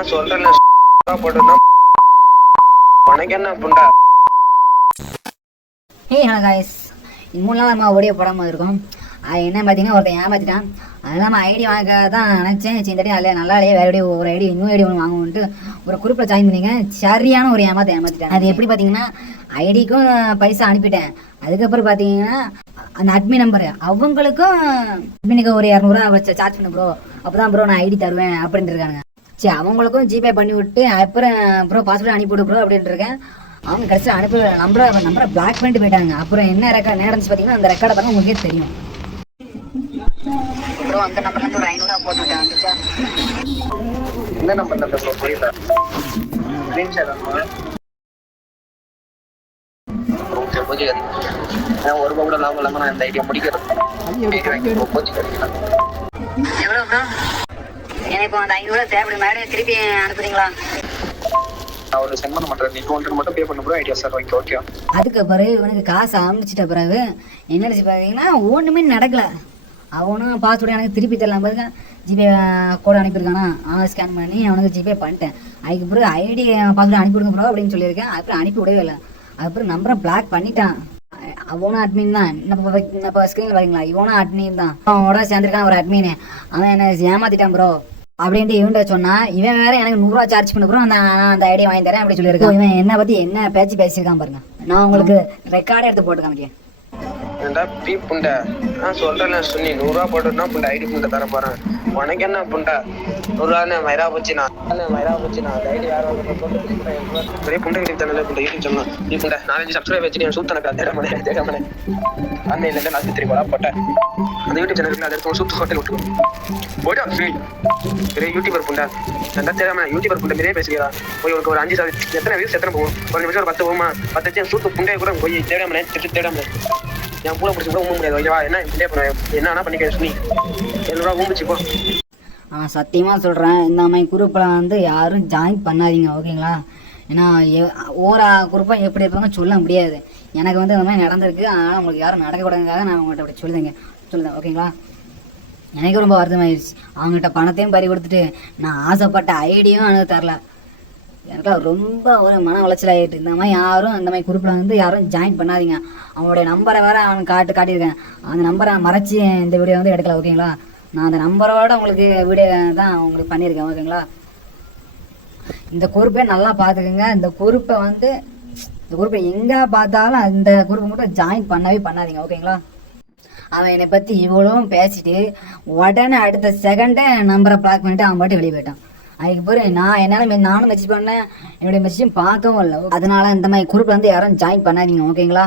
நான் சொல்றேன் போட்டுனா உனக்கு என்ன புண்டா. ஹலோ காய்ஸ், 3 நாள் நம்ம ஒடிய போடாமல் இருக்கோம். அது என்ன பார்த்தீங்கன்னா ஒருத்தன் ஏமாற்றிட்டான். அது இல்லாமல் ஐடி வாங்க தான் நினச்சேன். இந்த ஐடி அதில் நல்லா இல்லையே, வேறு ஒரு ஐடி இன்னும் ஐடி ஒன்று வாங்குவோன்ட்டு ஒரு குரூப்பில் ஜாயின் பண்ணிங்க. சரியான ஒரு ஏமாற்றிட்டேன். அது எப்படி பார்த்தீங்கன்னா ஐடிக்கும் பைசா அனுப்பிட்டேன். அதுக்கப்புறம் பார்த்தீங்கன்னா அந்த அட்மி நம்பரு அவங்களுக்கும் அட்மினுக்கு ஒரு 200 வச்சு சார்ஜ் பண்ண ப்ரோ, அப்போ தான் ப்ரோ நான் ஐடி தருவேன் அப்படின்ட்டு இருக்காங்க. சரி, அவங்களுக்கும் ஜிபே பண்ணி விட்டு அப்புறம் ப்ரோ பாஸ்வேர்டு அனுப்பிவிடு ப்ரோ அப்படின்ட்டு இருக்கேன். அவங்க கடைசியில் அனுப்பி நம்பரை பிளாக் பண்ணிட்டு போயிட்டாங்க. அப்புறம் என்ன ரெக்கார்ட் நடந்துச்சு பார்த்தீங்கன்னா அந்த ரெக்கார்டை பார்த்தா உங்களுக்கே தெரியும். ப்ரோ அந்த நம்பர்லேருந்து ஒரு 500 போட்டுவிட்டேன். வந்துச்சா? என்ன நம்பர் புரியல. ஒரு கூட லாபம் இல்லாமல் நான் இந்த ஐடியா முடிக்கிறேன். எவ்வளோ ப்ரோ? எனக்கு இப்போ அந்த 500 தேவைப்படுது. மேடம் திருப்பி அனுப்புறீங்களா? நான் ஒரு சென்ட் பண்ண மாட்டேன். நீ 200 மட்டும் பே பண்ண bro. Idea sir okay okay. அதுக்கு பிறகு இவனுக்கு காசு அனுப்பிச்சிட்ட பிறகு என்னச்சு பார்த்தீங்கன்னா ஒன்றுமே நடக்கலை. அவனும் பாஸ்வேர்டு எனக்கு திருப்பி தரலாம் பாருங்க. ஜிபே கோடு அனுப்பியிருக்கானா, ஸ்கேன் பண்ணி அவனுக்கு ஜிபே பண்ணிட்டேன். அதுக்கு பிறகு ஐடி பாஸ்வேர்டு அனுப்பிவிடுங்க ப்ரோ அப்படின்னு சொல்லியிருக்கேன். அப்புறம் அனுப்பி விடவே இல்லை. அதுக்கப்புறம் நம்பரை பிளாக் பண்ணிட்டான். அவனும் அட்மின் தான். இப்போ ஸ்க்ரீனில் வரீங்களா, இவனும் அட்மின் தான். அவனோட சேர்ந்துருக்கான் ஒரு அட்மின். அவன் என்ன ஏமாத்திட்டான் ப்ரோ அப்படின்ட்டு இவன்கிட்ட சொன்னா, இவன் வேற எனக்கு 100 சார்ஜ் பண்ண ப்ரோ, நான் அந்த ஐடியா வாங்கி தரேன் அப்படி சொல்லியிருக்கான். இவன் என்ன பற்றி என்ன பேசியிருக்கான் பாருங்க. நான் உங்களுக்கு ரெக்கார்டை எடுத்து போட்டு காமிக்கேன். ஏண்டா பீ புண்டை, நான் சொல்றேன் சுண்ணி 100 போட்டுனா புண்டை ஐடி புண்டை தர போறேன். உனக்கு என்ன புண்டை? 100 மயிரா போச்சுண்ணா ஐடி யாரும் பெரிய புண்டை கிட்ட தானே புண்டை யூடியூப் சொன்னான். நீ புண்டை 4-5 சப்ஸ்கிரைப் வச்சு நீ சூத்தனக்கா தேடமனே அன்னையிலேருந்து நான் திரி போடா போட்டேன். அந்த யூடியூப் சேனலுக்கு அதை எடுத்து சூத்து ஹோட்டல் விட்டு போய்ட்டு ஃப்ரீ பெரிய யூடியூபர் புண்டை. ரெண்டா தேடாம யூடியூபர் புண்டை நிறைய பேசுகிறா. போய் உனக்கு ஒரு 5 எத்தனை வீஸ் எத்தனை போகும்? ஒரு நிமிஷம் ஒரு 10 போகுமா? 10 சூத்து புண்டையை கூட போய் தேடாமனே தேடாமனே என் பூனை பிடிச்சி கூட ஊம்ப முடியாது. ஓகேவா? என்ன பண்ணிக்க சுனி 700 ஊம்பிச்சு போ. சத்தியமாக சொல்கிறேன், இந்த மாதிரி குரூப்பில் யாரும் ஜாயின் பண்ணாதீங்க ஓகேங்களா? ஏன்னா ஓரா குரூப்பாக எப்படி இருப்பாங்க சொல்ல முடியாது. எனக்கு அந்த மாதிரி நடந்திருக்கு. அதனால் உங்களுக்கு யாரும் நடக்கக்கூடாதுக்காக நான் உங்கள்கிட்ட அப்படி சொல்லுதேன் ஓகேங்களா? எனக்கு ரொம்ப வருத்தமாயிடுச்சு. அவங்ககிட்ட பணத்தையும் பறி கொடுத்துட்டு நான் ஆசைப்பட்ட ஐடியும் எனக்கு தரல. எனக்கு ரொம்ப ஒரு மன உளைச்சல் ஆகிட்டு. இந்த மாதிரி யாரும் இந்த மாதிரி குரூப்பில் யாரும் ஜாயின் பண்ணாதீங்க. அவனுடைய நம்பரை வேறு அவனுக்கு காட்டியிருக்கேன். அந்த நம்பரை மறைச்சி இந்த வீடியோ எடுக்கல ஓகேங்களா? நான் அந்த நம்பரோட உங்களுக்கு வீடியோ தான் உங்களுக்கு பண்ணியிருக்கேன் ஓகேங்களா? இந்த குரூப்பை நல்லா பார்த்துக்குங்க. இந்த குரூப்பை எங்கே பார்த்தாலும் அந்த குரூப்பை மட்டும் ஜாயின் பண்ணாதீங்க ஓகேங்களா? அவன் என்னை பற்றி இவ்வளவும் பேசிட்டு உடனே அடுத்த செகண்டே நம்பரை பிளாக் பண்ணிவிட்டு அவன் பாட்டு வெளியே போயிட்டான். அதுக்கு பிறகு நானும் மெசேஜ் பண்ணேன், என்னுடைய மெசேஜும் பார்க்கவும் இல்லை. அதனால இந்த மாதிரி குரூப்பில் யாரும் ஜாயின் பண்ணாதீங்க ஓகேங்களா?